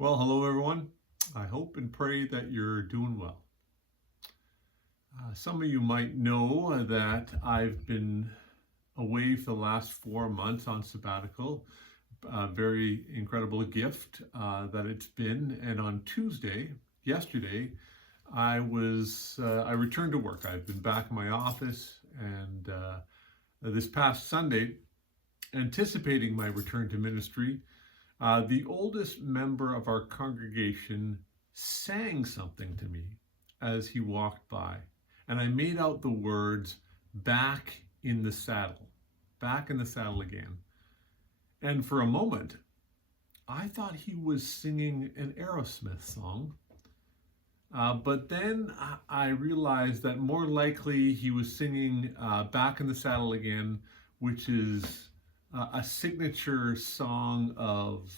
Well, hello everyone. I hope and pray that you're doing well. Some of you might know that I've been away for the last 4 months on sabbatical. A very incredible gift that it's been. And on Tuesday, yesterday, I returned to work. I've been back in my office, and this past Sunday, anticipating my return to ministry, the oldest member of our congregation sang something to me as he walked by. And I made out the words, back in the saddle again. And for a moment, I thought he was singing an Aerosmith song. But then I realized that more likely he was singing Back in the Saddle Again, which is a signature song of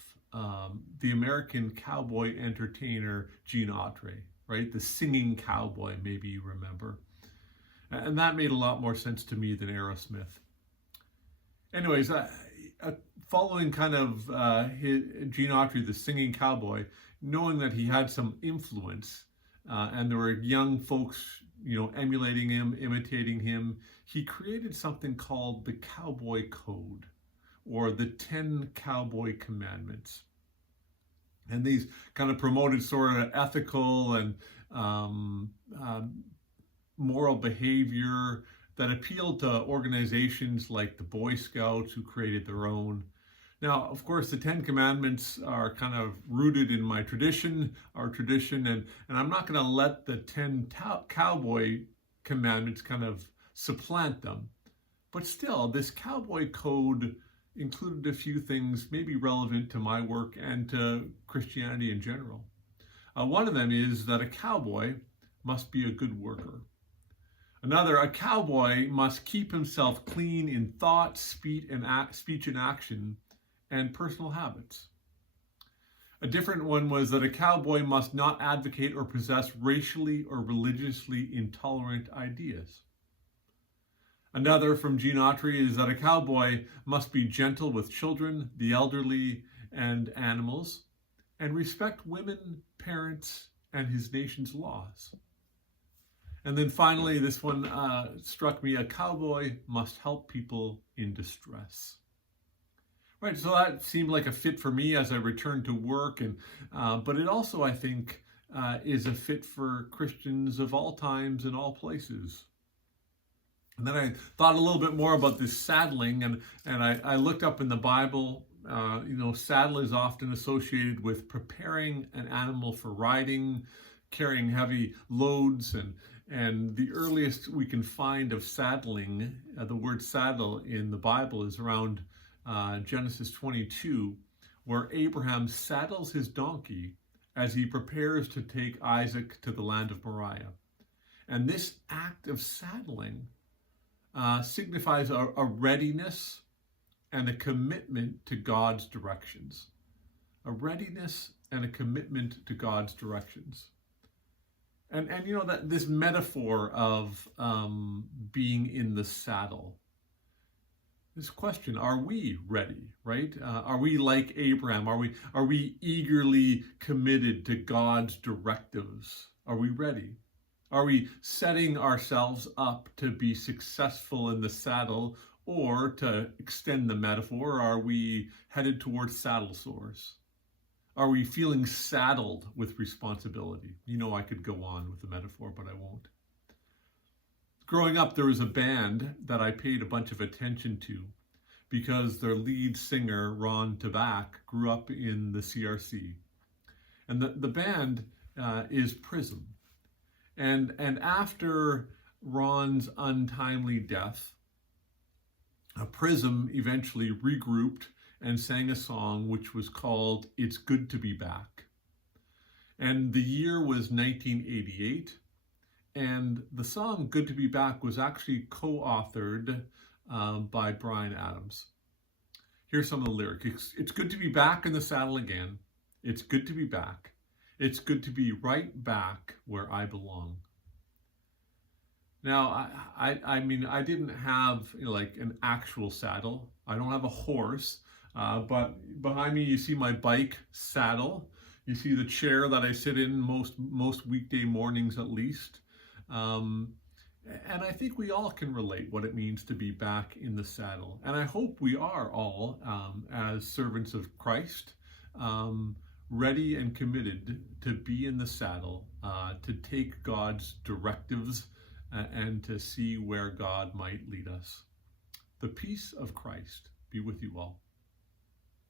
the American cowboy entertainer Gene Autry, right? The singing cowboy, maybe you remember. And that made a lot more sense to me than Aerosmith. Anyways, following kind of Gene Autry, the singing cowboy, knowing that he had some influence, and there were young folks, emulating him, imitating him, he created something called the Cowboy Code, or the 10 Cowboy Commandments. And these kind of promoted sort of ethical and moral behavior that appealed to organizations like the Boy Scouts, who created their own. Now, of course, the 10 Commandments are kind of rooted in my tradition, our tradition, and I'm not going to let the 10 Cowboy Commandments kind of supplant them. But still, this Cowboy Code included a few things maybe relevant to my work and to Christianity in general. One of them is that a cowboy must be a good worker. Another, a cowboy must keep himself clean in thought, speech, and action, and personal habits. A different one was that a cowboy must not advocate or possess racially or religiously intolerant ideas. Another from Gene Autry is that a cowboy must be gentle with children, the elderly, and animals, and respect women, parents, and his nation's laws. And then finally, this one struck me: a cowboy must help people in distress. Right, so that seemed like a fit for me as I returned to work, and but it also, I think, is a fit for Christians of all times and all places. And then I thought a little bit more about this saddling, and I looked up in the Bible. Saddle is often associated with preparing an animal for riding, carrying heavy loads, and the earliest we can find of saddling, the word saddle in the Bible, is around Genesis 22, where Abraham saddles his donkey as he prepares to take Isaac to the land of Moriah. And this act of saddling signifies a readiness and a commitment to God's directions. A readiness and a commitment to God's directions. And that this metaphor of being in the saddle. This question: are we ready? Right? Are we like Abraham? Are we eagerly committed to God's directives? Are we ready? Are we setting ourselves up to be successful in the saddle, or to extend the metaphor, are we headed towards saddle sores? Are we feeling saddled with responsibility? I could go on with the metaphor, but I won't. Growing up, there was a band that I paid a bunch of attention to because their lead singer, Ron Tabak, grew up in the CRC. And the band is Prism. And after Ron's untimely death, Prism eventually regrouped and sang a song which was called "It's Good to Be Back." And the year was 1988. And the song "Good to Be Back" was actually co-authored by Bryan Adams. Here's some of the lyrics. It's good to be back in the saddle again. It's good to be back. It's good to be right back where I belong. Now, I didn't have like an actual saddle. I don't have a horse, but behind me you see my bike saddle. You see the chair that I sit in most weekday mornings at least. And I think we all can relate what it means to be back in the saddle. And I hope we are all, as servants of Christ, ready and committed to be in the saddle, to take God's directives and to see where God might lead us. The peace of Christ be with you all.